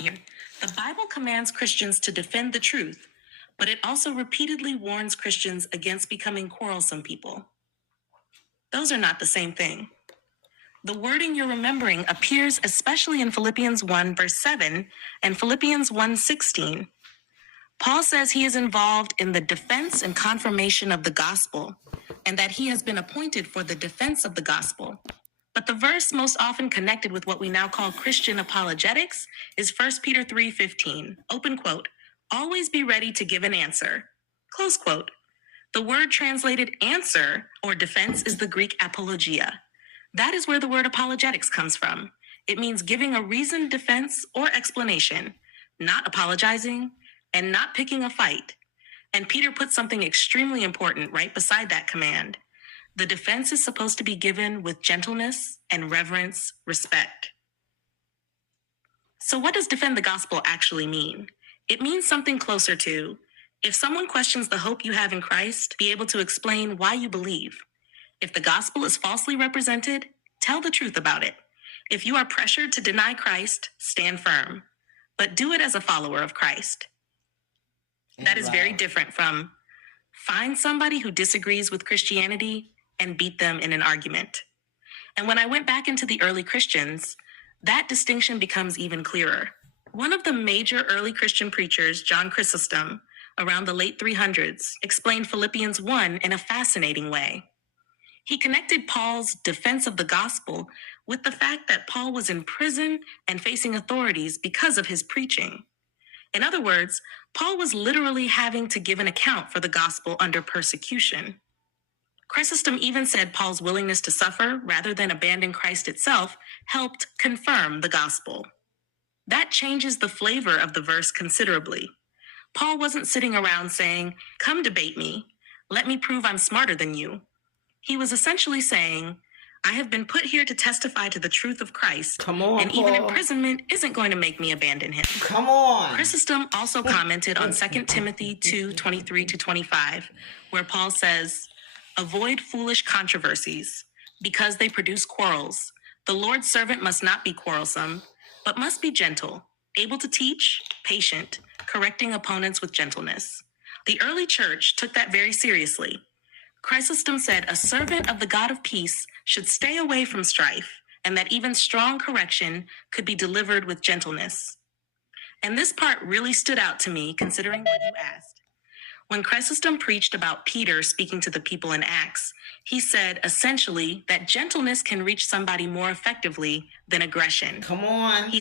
The Bible commands Christians to defend the truth, but it also repeatedly warns Christians against becoming quarrelsome people. Those are not the same thing. The wording you're remembering appears especially in Philippians 1 verse 7 and Philippians 1:16. Paul says he is involved in the defense and confirmation of the gospel, and that he has been appointed for the defense of the gospel. But the verse most often connected with what we now call Christian apologetics is 1 Peter 3:15, open quote, "Always be ready to give an answer," close quote. The word translated answer or defense is the Greek apologia. That is where the word apologetics comes from. It means giving a reasoned defense or explanation, not apologizing, and not picking a fight. And Peter put something extremely important right beside that command. The defense is supposed to be given with gentleness and reverence, respect. So what does defend the gospel actually mean? It means something closer to, if someone questions the hope you have in Christ, be able to explain why you believe. If the gospel is falsely represented, tell the truth about it. If you are pressured to deny Christ, stand firm, but do it as a follower of Christ. That is very different from find somebody who disagrees with Christianity and beat them in an argument. And when I went back into the early Christians, that distinction becomes even clearer. One of the major early Christian preachers, John Chrysostom, around the late 300s, explained Philippians 1 in a fascinating way. He connected Paul's defense of the gospel with the fact that Paul was in prison and facing authorities because of his preaching. In other words, Paul was literally having to give an account for the gospel under persecution. Chrysostom even said Paul's willingness to suffer rather than abandon Christ itself helped confirm the gospel. That changes the flavor of the verse considerably. Paul wasn't sitting around saying, "Come debate me. Let me prove I'm smarter than you." He was essentially saying, "I have been put here to testify to the truth of Christ. Come on, and Paul. even imprisonment isn't going to make me abandon him." Come on. Chrysostom also commented on 2 Timothy 2:23-25, where Paul says, "Avoid foolish controversies, because they produce quarrels. The Lord's servant must not be quarrelsome, but must be gentle, able to teach, patient, correcting opponents with gentleness." The early church took that very seriously. Chrysostom said a servant of the God of peace should stay away from strife, and that even strong correction could be delivered with gentleness. And this part really stood out to me, considering what you asked. When Chrysostom preached about Peter speaking to the people in Acts, he said essentially that gentleness can reach somebody more effectively than aggression. Come on. He